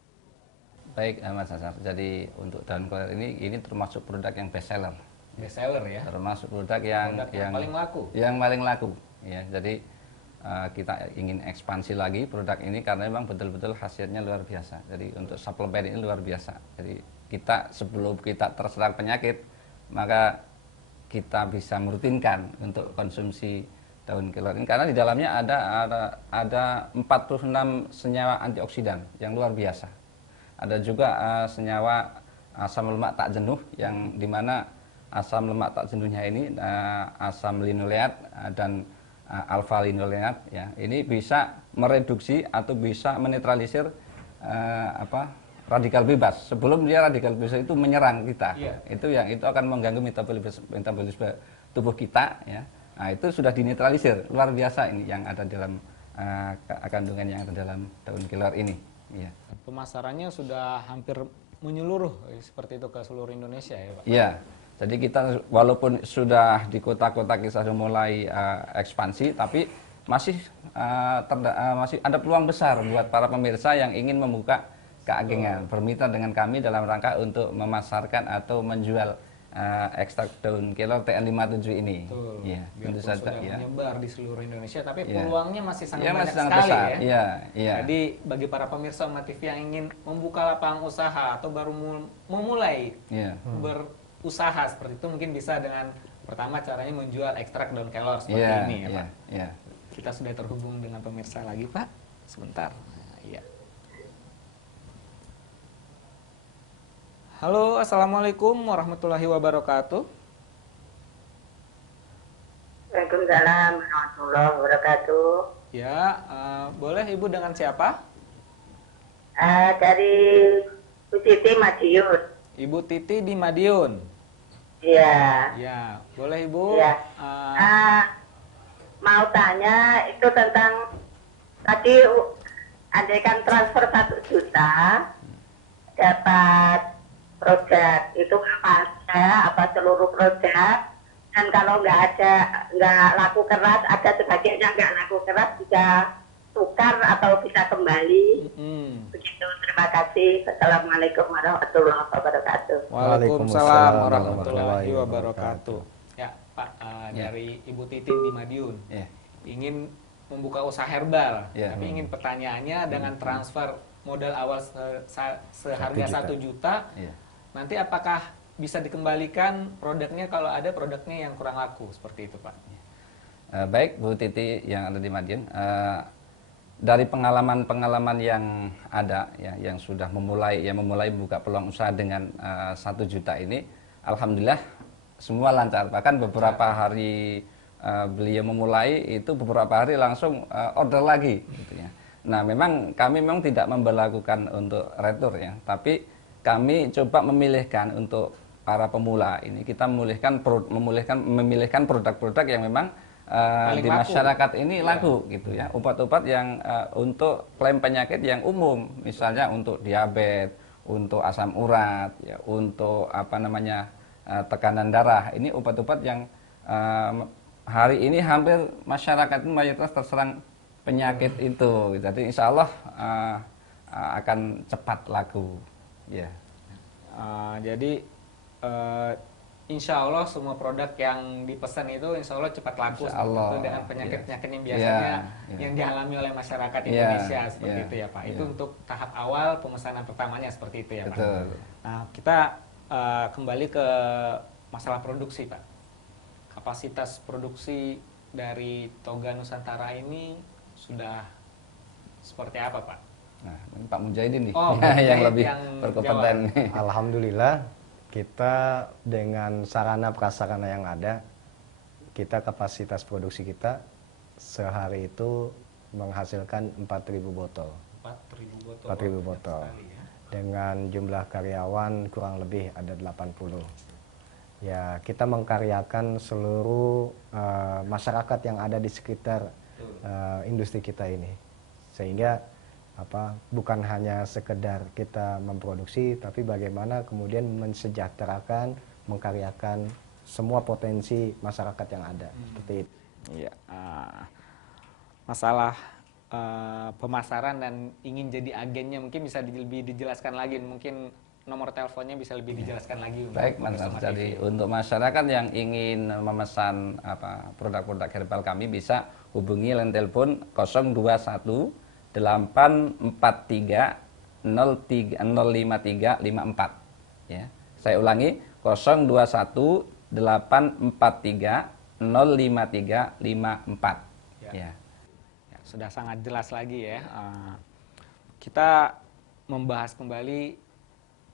Baik, Mas Hasan. Jadi untuk daun kelor ini termasuk produk yang best seller. Best seller ya. Termasuk produk yang paling laku. Yang paling laku. Ya, jadi kita ingin ekspansi lagi produk ini karena memang betul-betul khasiatnya luar biasa. Jadi untuk suplemen ini luar biasa. Jadi kita sebelum kita terserang penyakit, maka kita bisa merutinkan untuk konsumsi daun kelor ini karena di dalamnya ada 46 senyawa antioksidan yang luar biasa. Ada juga senyawa asam lemak tak jenuh yang dimana asam lemak tak jenuhnya ini asam linoleat dan alfa linoleat ya. Ini bisa mereduksi atau bisa menetralisir radikal bebas. Sebelum dia radikal bebas itu menyerang kita. Yeah. Itu akan mengganggu metabolisme tubuh kita ya. Nah, itu sudah dinetralisir. Luar biasa ini yang ada dalam kandungan yang ada dalam daun kelor ini. Ya. Pemasarannya sudah hampir menyeluruh seperti itu ke seluruh Indonesia ya Pak? Iya, jadi kita walaupun sudah di kota-kota kita sudah mulai ekspansi, tapi masih ada peluang besar buat para pemirsa yang ingin membuka keagengan, bermitra dengan kami dalam rangka untuk memasarkan atau menjual ekstrak daun kelor TN57 ini. Betul. Ya, tentu Biarpun saja sudah ya. menyebar di seluruh Indonesia, tapi Ya. peluangnya masih sangat Ya, banyak masih sangat sekali besar. ya. Iya, iya. Jadi bagi para pemirsa Umat TV yang ingin membuka lapangan usaha atau baru memulai Iya. berusaha seperti itu, mungkin bisa dengan pertama caranya menjual ekstrak daun kelor seperti Iya, ini ya iya, Pak. iya. Kita sudah terhubung dengan pemirsa lagi Pak. Sebentar. Nah, iya. Halo, assalamualaikum warahmatullahi wabarakatuh. Waalaikumsalam warahmatullahi wabarakatuh. Ya, boleh Ibu dengan siapa? Dari Bu Siti Madiun. Ibu Titi di Madiun. Iya. Ya, boleh Ibu. Iya. Mau tanya itu tentang tadi andaikan transfer 1 juta dapat produk itu apa aja, apa seluruh produk, dan kalau nggak laku keras, ada sebagiannya nggak laku keras, bisa tukar atau bisa kembali. Begitu, terima kasih. Assalamualaikum warahmatullahi wabarakatuh. Waalaikumsalam warahmatullahi wabarakatuh. Ya, Pak, dari Ibu Titin di Madiun. Iya. Ingin membuka usaha herbal, Iya. tapi ingin pertanyaannya dengan transfer modal awal seharga 1 juta, Iya. nanti apakah bisa dikembalikan produknya kalau ada produknya yang kurang laku, seperti itu Pak? Baik Bu Titi yang ada di Madiun, dari pengalaman-pengalaman yang ada ya, yang sudah memulai membuka peluang usaha dengan 1 juta ini, alhamdulillah semua lancar. Bahkan beberapa hari beliau memulai itu beberapa hari langsung order lagi gitu ya. Nah, kami memang tidak memberlakukan untuk retur ya, tapi kami coba memilihkan untuk para pemula ini, kita memilihkan produk-produk yang memang di laku. masyarakat ini laku gitu ya. Obat-obat yang untuk klaim penyakit yang umum, misalnya untuk diabetes, untuk asam urat, ya, untuk tekanan darah. Ini obat-obat yang hari ini hampir masyarakat itu mayoritas terserang penyakit itu. Jadi insya Allah akan cepat laku. Ya. Jadi insya Allah semua produk yang dipesan itu insya Allah cepat laku Insya Allah. seperti itu, dengan penyakit-penyakit yang biasanya yang dialami oleh masyarakat Indonesia seperti itu ya Pak. Itu untuk tahap awal pemesanan pertamanya seperti itu ya Pak. Betul. Nah, kita kembali ke masalah produksi Pak. Kapasitas produksi dari Toga Nusantara ini sudah seperti apa Pak? Nah, ini Pak Mujahidin nih Oh, yang Mujahid lebih yang berkompeten. Alhamdulillah kita dengan sarana prasarana yang ada, kita kapasitas produksi kita sehari itu menghasilkan 4.000 botol. 4.000 botol. 4.000 botol. Sekali, ya. Dengan jumlah karyawan kurang lebih ada 80. Ya, kita mengkaryakan seluruh masyarakat yang ada di sekitar industri kita ini. Sehingga bukan hanya sekedar kita memproduksi, tapi bagaimana kemudian mensejahterakan, mengkaryakan semua potensi masyarakat yang ada. Seperti itu. Iya. Masalah pemasaran dan ingin jadi agennya mungkin bisa lebih dijelaskan lagi, mungkin nomor teleponnya bisa lebih dijelaskan lagi. Baik, Mas. Jadi untuk masyarakat yang ingin memesan produk-produk herbal kami bisa hubungi line telepon 021 843 053 54 ya. Saya ulangi 021 843 053 54 ya. Ya, sudah sangat jelas lagi ya. Kita membahas kembali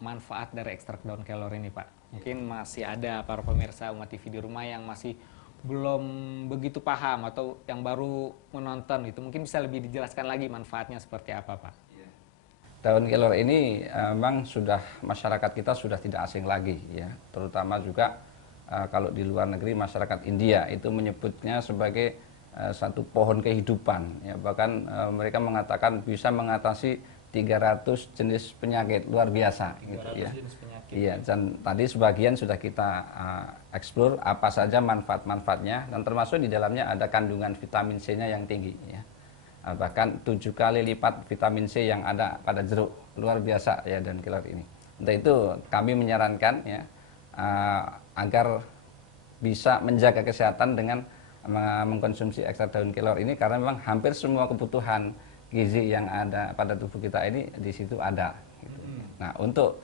manfaat dari ekstrak daun kelor ini Pak. Mungkin masih ada para pemirsa Umat TV di rumah yang masih belum begitu paham atau yang baru menonton itu, mungkin bisa lebih dijelaskan lagi manfaatnya seperti apa Pak? Daun kelor ini memang sudah masyarakat kita sudah tidak asing lagi ya, terutama juga kalau di luar negeri masyarakat India itu menyebutnya sebagai satu pohon kehidupan ya, bahkan mereka mengatakan bisa mengatasi 300 jenis penyakit luar biasa gitu ya. Iya, dan tadi sebagian sudah kita eksplor apa saja manfaat-manfaatnya, dan termasuk di dalamnya ada kandungan vitamin C-nya yang tinggi ya. Bahkan 7 kali lipat vitamin C yang ada pada jeruk, luar biasa ya daun kelor ini. Untuk itu kami menyarankan ya agar bisa menjaga kesehatan dengan mengkonsumsi ekstrak daun kelor ini, karena memang hampir semua kebutuhan gizi yang ada pada tubuh kita ini di situ ada. Gitu. Nah, untuk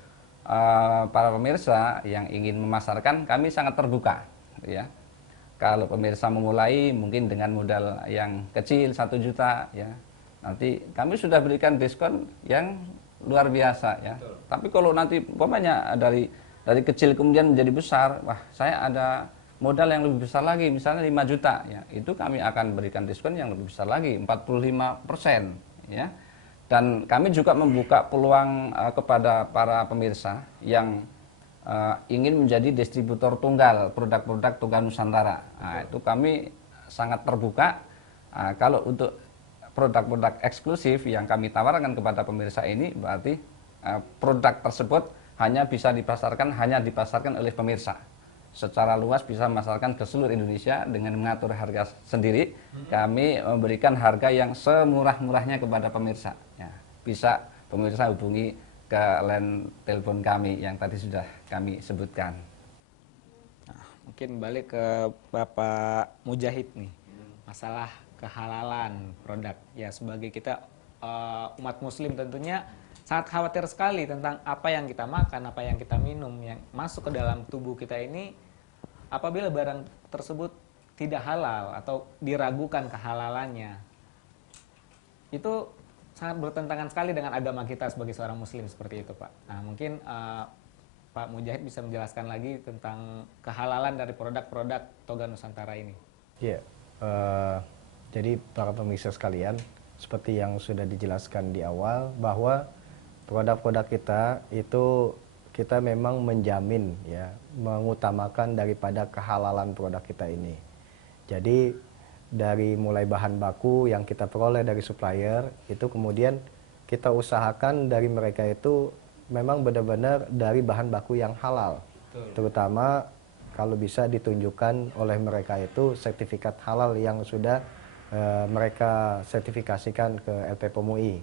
para pemirsa yang ingin memasarkan, kami sangat terbuka ya. Kalau pemirsa memulai mungkin dengan modal yang kecil 1 juta ya, nanti kami sudah berikan diskon yang luar biasa ya. Betul. Tapi kalau nanti umpamanya dari kecil kemudian menjadi besar, wah saya ada modal yang lebih besar lagi, misalnya 5 juta ya, itu kami akan berikan diskon yang lebih besar lagi 45% ya. Dan kami juga membuka peluang kepada para pemirsa yang ingin menjadi distributor tunggal produk-produk Toga Nusantara. Nah, itu kami sangat terbuka. Kalau untuk produk-produk eksklusif yang kami tawarkan kepada pemirsa ini, berarti produk tersebut hanya dipasarkan oleh pemirsa. Secara luas bisa memasarkan ke seluruh Indonesia dengan mengatur harga sendiri. Kami memberikan harga yang semurah-murahnya kepada pemirsa. Ya, bisa pemirsa hubungi ke line telepon kami yang tadi sudah kami sebutkan. Nah, mungkin balik ke Bapak Mujahid nih, masalah kehalalan produk. Ya, sebagai kita umat Muslim tentunya sangat khawatir sekali tentang apa yang kita makan, apa yang kita minum, yang masuk ke dalam tubuh kita ini. Apabila barang tersebut tidak halal atau diragukan kehalalannya, itu sangat bertentangan sekali dengan agama kita sebagai seorang Muslim seperti itu Pak. Nah, mungkin Pak Mujahid bisa menjelaskan lagi tentang kehalalan dari produk-produk Toga Nusantara ini. Iya, jadi para pemirsa sekalian, seperti yang sudah dijelaskan di awal, bahwa produk-produk kita itu kita memang menjamin ya, mengutamakan daripada kehalalan produk kita ini. Jadi dari mulai bahan baku yang kita peroleh dari supplier, itu kemudian kita usahakan dari mereka itu memang benar-benar dari bahan baku yang halal. Betul. Terutama kalau bisa ditunjukkan oleh mereka itu sertifikat halal yang sudah mereka sertifikasikan ke LPPOM UI.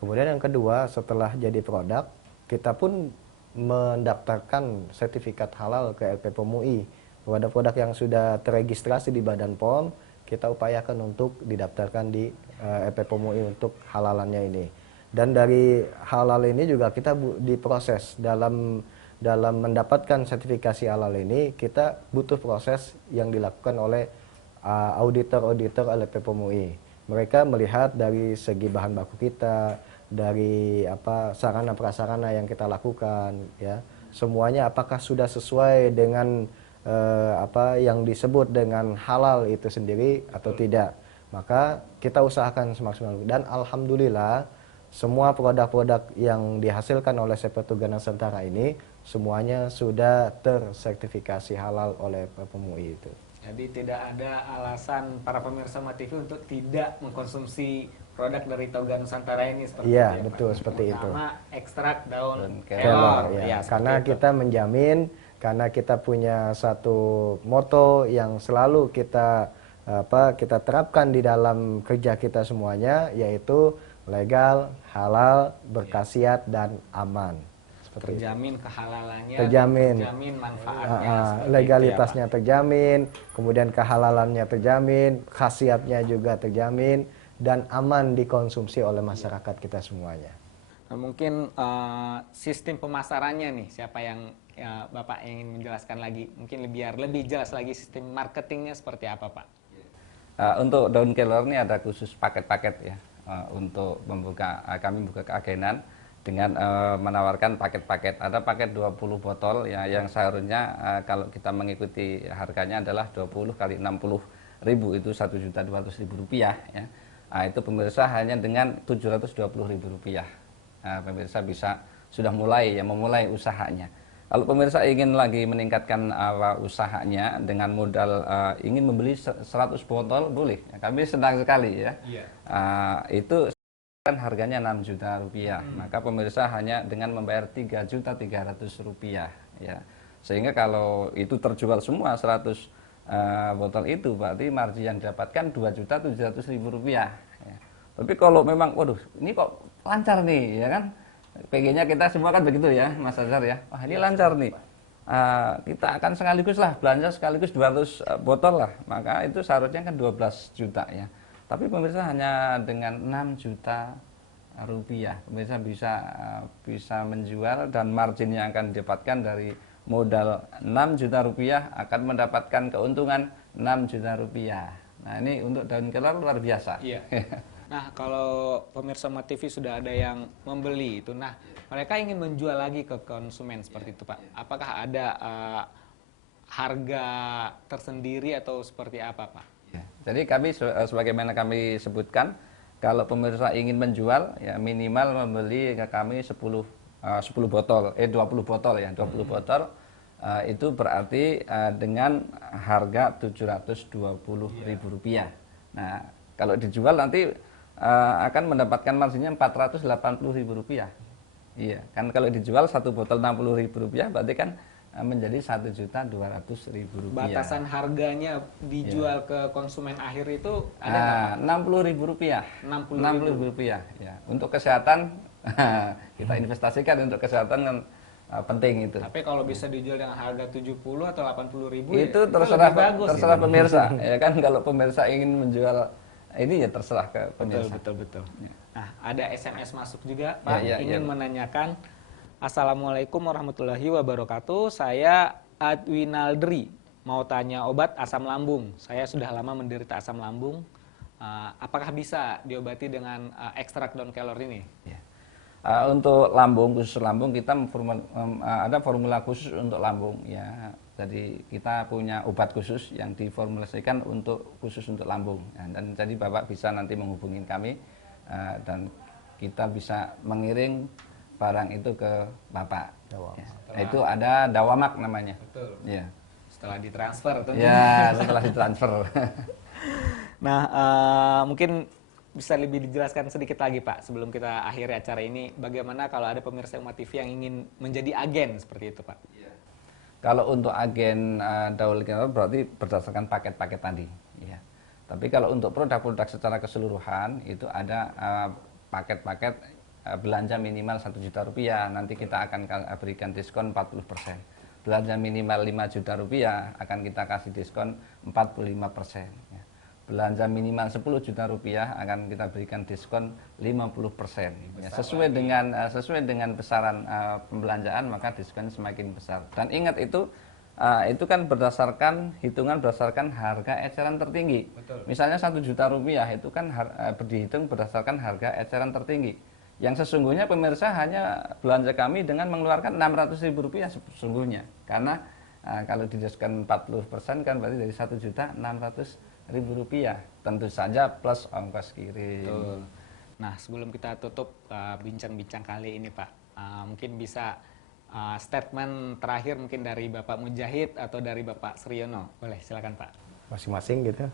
Kemudian yang kedua, setelah jadi produk, kita pun mendaftarkan sertifikat halal ke LPPOM UI. Produk-produk yang sudah terregistrasi di Badan POM, kita upayakan untuk didaftarkan di LPPOM UI untuk halalannya ini. Dan dari halal ini juga kita diproses dalam mendapatkan sertifikasi halal ini, kita butuh proses yang dilakukan oleh auditor-auditor LPPOM UI. Mereka melihat dari segi bahan baku kita, dari sarana prasarana yang kita lakukan, ya semuanya apakah sudah sesuai dengan yang disebut dengan halal itu sendiri atau tidak. Maka kita usahakan semaksimal dan alhamdulillah semua produk-produk yang dihasilkan oleh Sepertuga Nusantara ini semuanya sudah tersertifikasi halal oleh LPPOM UI itu. Jadi tidak ada alasan para pemirsa MATV untuk tidak mengkonsumsi produk dari Toga Nusantara ini seperti itu. Iya, betul seperti itu. Terutama ekstrak daun kelor. kelor. Ya. Ya, Karena kita menjamin, karena kita punya satu moto yang selalu kita terapkan di dalam kerja kita semuanya, yaitu legal, halal, berkhasiat dan aman. Terjamin kehalalannya, terjamin manfaatnya, legalitasnya terjamin, kemudian kehalalannya terjamin, khasiatnya juga terjamin dan aman dikonsumsi oleh masyarakat kita semuanya. Nah, mungkin sistem pemasarannya nih, siapa yang Bapak ingin menjelaskan lagi? Mungkin biar lebih jelas lagi sistem marketingnya seperti apa, Pak? Untuk daun kelor ini ada khusus paket-paket ya, untuk kami membuka keagenan dengan menawarkan paket-paket. Ada paket 20 botol ya, yang seharusnya kalau kita mengikuti harganya adalah 20 kali 60 ribu, itu 1.200.000 rupiah ya. Itu pemirsa hanya dengan 720.000 rupiah. Pemirsa sudah memulai usahanya. Kalau pemirsa ingin lagi meningkatkan usahanya dengan modal ingin membeli 100 botol, boleh. Kami senang sekali ya. Itu kan harganya 6 juta rupiah, maka pemirsa hanya dengan membayar 3.300.000 rupiah ya. Sehingga kalau itu terjual semua 100 botol itu, berarti margin yang didapatkan 2.700.000 rupiah ya. Tapi kalau memang waduh ini kok lancar nih ya kan, PG-nya kita semua kan begitu ya Mas Azhar ya, wah ini lancar nih, kita akan sekaligus lah belanja sekaligus 200 botol lah, maka itu seharusnya kan 12 juta ya. Tapi pemirsa hanya dengan 6 juta rupiah, pemirsa bisa menjual dan margin yang akan didapatkan dari modal 6 juta rupiah akan mendapatkan keuntungan 6 juta rupiah. Nah ini untuk daun kelor luar biasa. Iya. Nah kalau pemirsa MATV sudah ada yang membeli itu, nah mereka ingin menjual lagi ke konsumen seperti itu Pak. Apakah ada harga tersendiri atau seperti apa Pak? Jadi kami sebagaimana kami sebutkan, kalau pemirsa ingin menjual ya minimal membeli ke kami 20 botol ya, 20 botol itu berarti dengan harga 720.000 rupiah. Nah, kalau dijual nanti akan mendapatkan marginnya 480.000 rupiah. Iya, kan kalau dijual satu botol 60.000 rupiah berarti kan menjadi 1.200.000 rupiah. Batasan harganya dijual ke konsumen akhir itu ada 60.000 rupiah. 60.000 rupiah. Ya. Untuk kesehatan kita investasikan untuk kesehatan kan penting itu. Tapi kalau bisa dijual dengan harga 70 atau 80.000 itu ya, terserah bagus, terserah pemirsa. Ya kan kalau pemirsa ingin menjual ini ya terserah ke pemirsa. Betul. Nah, ada SMS masuk juga Pak, ingin menanyakan. Assalamualaikum warahmatullahi wabarakatuh. Saya Adwinaldri, mau tanya obat asam lambung. Saya sudah lama menderita asam lambung. Apakah bisa diobati dengan ekstrak daun kelor ini? Ya. Untuk lambung, khusus lambung kita ada formula khusus untuk lambung ya. Jadi kita punya obat khusus yang diformulasikan khusus untuk lambung. Dan jadi Bapak bisa nanti menghubungi kami dan kita bisa mengiring barang itu ke Bapak. Ya. Itu ada Dawamak namanya. Betul. Ya. Setelah ditransfer tentunya. Ya, setelah ditransfer. Nah, mungkin bisa lebih dijelaskan sedikit lagi Pak sebelum kita akhiri acara ini, bagaimana kalau ada pemirsa Umat TV yang ingin menjadi agen seperti itu Pak? Kalau untuk agen daun kelor berarti berdasarkan paket-paket tadi, ya. Tapi kalau untuk produk-produk secara keseluruhan itu ada paket-paket belanja minimal 1 juta rupiah, nanti kita akan berikan diskon 40%. Belanja minimal 5 juta rupiah akan kita kasih diskon 45%. Ya. Belanja minimal 10 juta rupiah akan kita berikan diskon 50%. Ya, sesuai dengan besaran pembelanjaan maka diskon semakin besar. Dan ingat itu kan hitungan berdasarkan harga eceran tertinggi. Betul. Misalnya 1 juta rupiah itu kan dihitung berdasarkan harga eceran tertinggi. Yang sesungguhnya pemirsa hanya belanja kami dengan mengeluarkan 600.000 rupiah sesungguhnya. Karena kalau didiskon 40% kan berarti dari 1.600.000 rupiah. Tentu saja plus ongkos kirim. Betul. Nah, sebelum kita tutup bincang-bincang kali ini Pak, mungkin bisa statement terakhir mungkin dari Bapak Mujahid atau dari Bapak Sriono. Boleh, silakan Pak. Masing-masing gitu.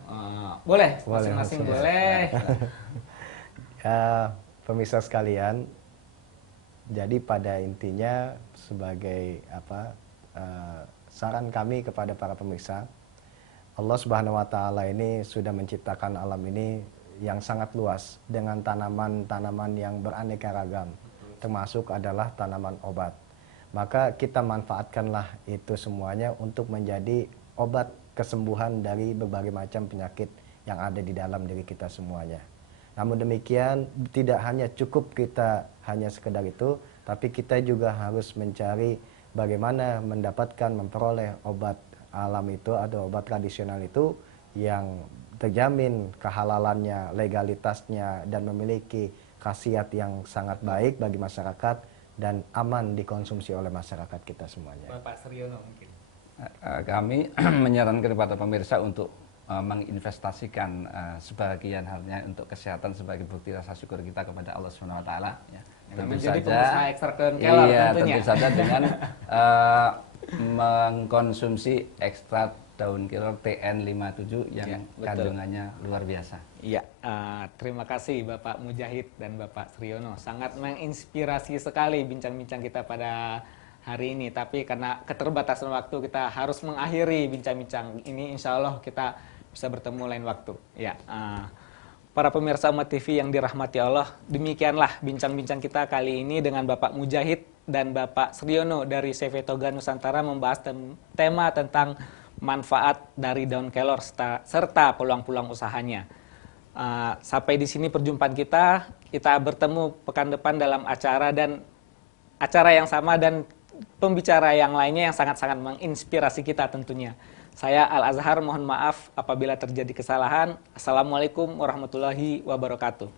Boleh, masing-masing boleh. Pemirsa sekalian, jadi pada intinya sebagai saran kami kepada para pemirsa, Allah Subhanahu wa taala ini sudah menciptakan alam ini yang sangat luas dengan tanaman-tanaman yang beraneka ragam, termasuk adalah tanaman obat. Maka kita manfaatkanlah itu semuanya untuk menjadi obat kesembuhan dari berbagai macam penyakit yang ada di dalam diri kita semuanya. Namun demikian tidak hanya cukup kita hanya sekedar itu, tapi kita juga harus mencari bagaimana memperoleh obat alam itu atau obat tradisional itu yang terjamin kehalalannya, legalitasnya, dan memiliki khasiat yang sangat baik bagi masyarakat dan aman dikonsumsi oleh masyarakat kita semuanya. Bapak Sriono mungkin. Kami menyarankan kepada pemirsa untuk menginvestasikan sebagian halnya untuk kesehatan sebagai bukti rasa syukur kita kepada Allah Subhanahu wa taala, ya. Tentu saja tentu saja dengan mengkonsumsi ekstrak daun kelor TN57 yang kandungannya luar biasa. Iya, terima kasih Bapak Mujahid dan Bapak Sriono. Sangat menginspirasi sekali bincang-bincang kita pada hari ini. Tapi karena keterbatasan waktu kita harus mengakhiri bincang-bincang ini. Insya Allah kita bisa bertemu lain waktu. Ya, para pemirsa Umat TV yang dirahmati Allah, demikianlah bincang-bincang kita kali ini dengan Bapak Mujahid dan Bapak Sriono dari CV Toga Nusantara membahas tema tentang manfaat dari daun kelor serta peluang-peluang usahanya. Sampai di sini perjumpaan kita. Kita bertemu pekan depan dalam acara yang sama dan pembicara yang lainnya yang sangat-sangat menginspirasi kita tentunya. Saya Al-Azhar mohon maaf apabila terjadi kesalahan. Assalamualaikum warahmatullahi wabarakatuh.